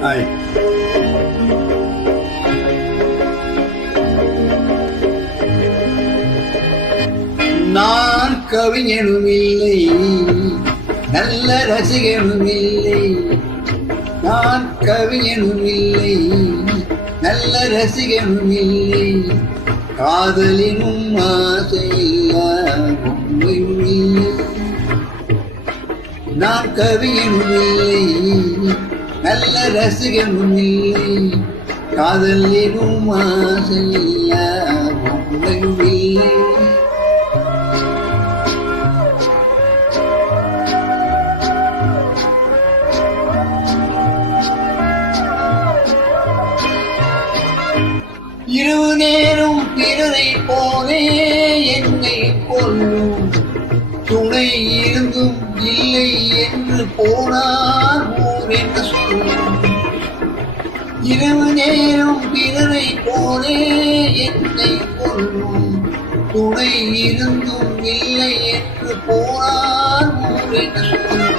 Hi. நான் கவிஞனும் இல்லை, நல்ல ரசிகனும் இல்லை. நான் கவிஞனும் இல்லை, நல்ல ரசிகனும் இல்லை. காதலினும் ஆசையில்லா பொம்மையும் இல்லை. நான் கவிஞனும் இல்லை, நல்ல ரசிகனும் இல்லை. காதலினும் ஆசையில்லா பொம்மையும் இல்லை. இரவு நேரம் பிறரை போலே என்னை கொல்லும். துணை இருந்தும் இல்லை என்று போனார் ஊர் என்ன சொல்லும். இரவு நேரம் பிறரை போலே என்னை கொல்லும். துணை இருந்தும் இல்லை என்று போனார் ஊர் என்ன சொல்லும்.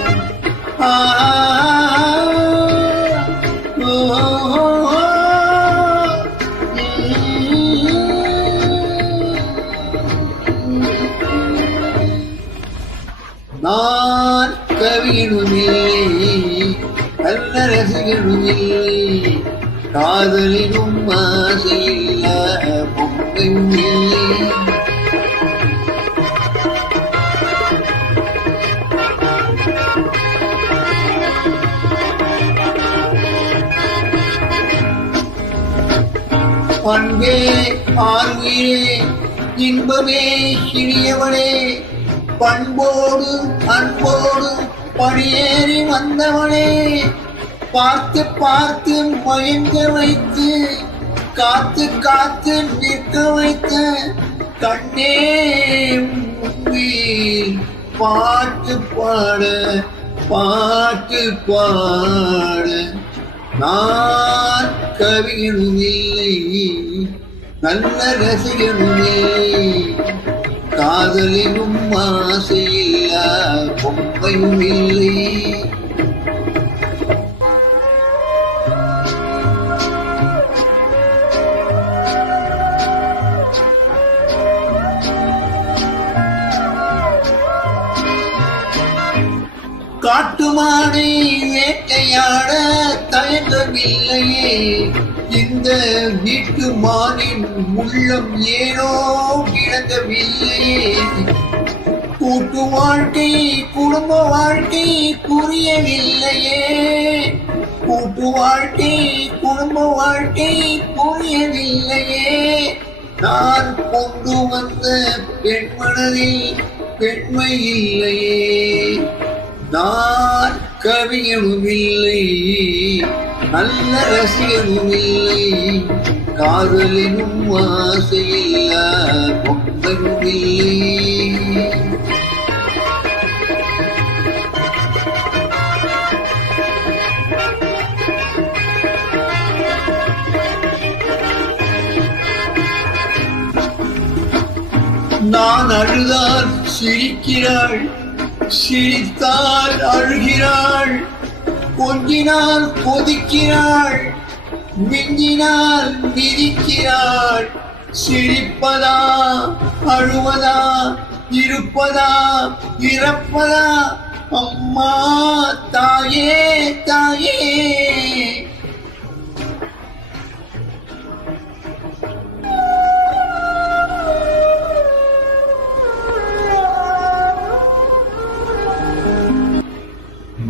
நான் கவிஞனும் இல்லை, நல்ல ரசிகனும் இல்லை. காதலினும் ஆசையில்லா பொம்மையும் இல்லை. அன்பே ஆர்வீரே, இன்பமே சிறியவனே, பண்போடு அன்போடு படியேறி வந்தவனே. பார்த்து பார்த்து மயங்க வைத்து, காத்து காத்து நிற்க வைத்த கண்ணே முன்பில் பாட்டு பாட பாட்டு பாட. நான் கவிஞனும் இல்லை, நல்ல ரசிகனும் இல்லை. காதலினும் ஆசையில்லா பொம்மையும் இல்லை. காட்டுமானை வேட்டையாட தயங்கவில்லையே, இந்த வீட்டு மானின் உள்ளம் ஏனோ கிடக்கவில்லையே. கூட்டு வாழ்க்கை குடும்ப வாழ்க்கை புரியவில்லையே. கூட்டு வாழ்க்கை குடும்ப வாழ்க்கை புரியவில்லையே. நான் கொண்டு வந்த பெண்மனதில் பெண்மை இல்லையே. நான் கவிஞனும் இல்லை, நல்ல ரசிகனும் இல்லை. காதலினும் ஆசையில்லா பொம்மையும் இல்லை. நான் அழுதால் சிரிக்கிறாள், சிரித்தால் அழுகிறாள். கொஞ்சினால் கொதிக்கிறாள், மிஞ்சினால் மிதிக்கிறாள். சிரிப்பதா அழுவதா, இருப்பதா இறப்பதா? அம்மா தாயே தாயே.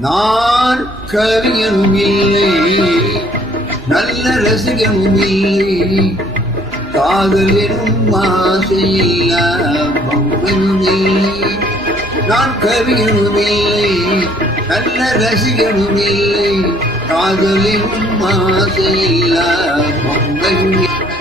நான் கவிஞனும் இல்லை, நல்ல ரசிகனும் இல்லை. காதலினும் ஆசையில்லா பொம்மையும் இல்லை. நான் கவிஞனும் இல்லை, நல்ல ரசிகனும் இல்லை. காதலினும் ஆசையில்லா பொம்மையும் இல்லை.